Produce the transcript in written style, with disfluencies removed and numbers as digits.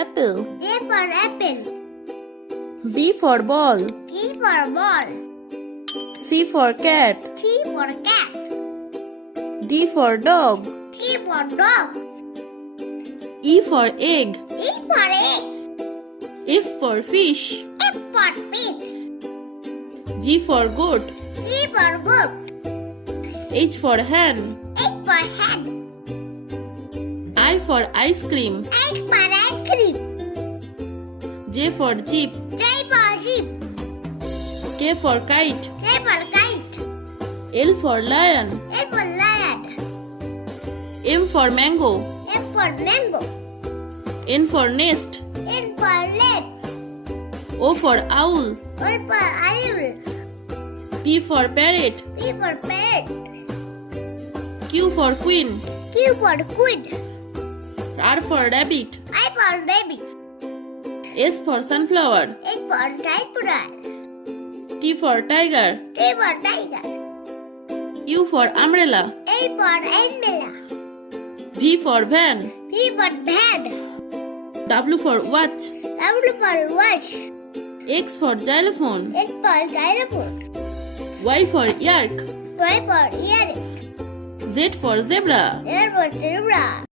apple. A for apple. B for ball. B for ball. C for cat. C for cat. D for dog. D for dog. E for egg. E for egg. F for fish. F for fish. G for goat. G for goat. H for hen. H for hen. I for ice cream. H for ice cream. J for jeep. J for jeep. K for kite. K for kite. L for lion. L for lion. M for mango. M for mango. N for nest. N for net. O for owl. O for owl. P for parrot. P for parrot. Q for queen. Q for queen. R for rabbit. I for rabbit. S for sunflower. H for typewriter. T for tiger. T for tiger. U for umbrella. A for umbrella. V for van. V for van. W for watch. W for watch. X for xylophone. X for xylophone. Y for yak. Y for earring. Z for zebra. Z for zebra.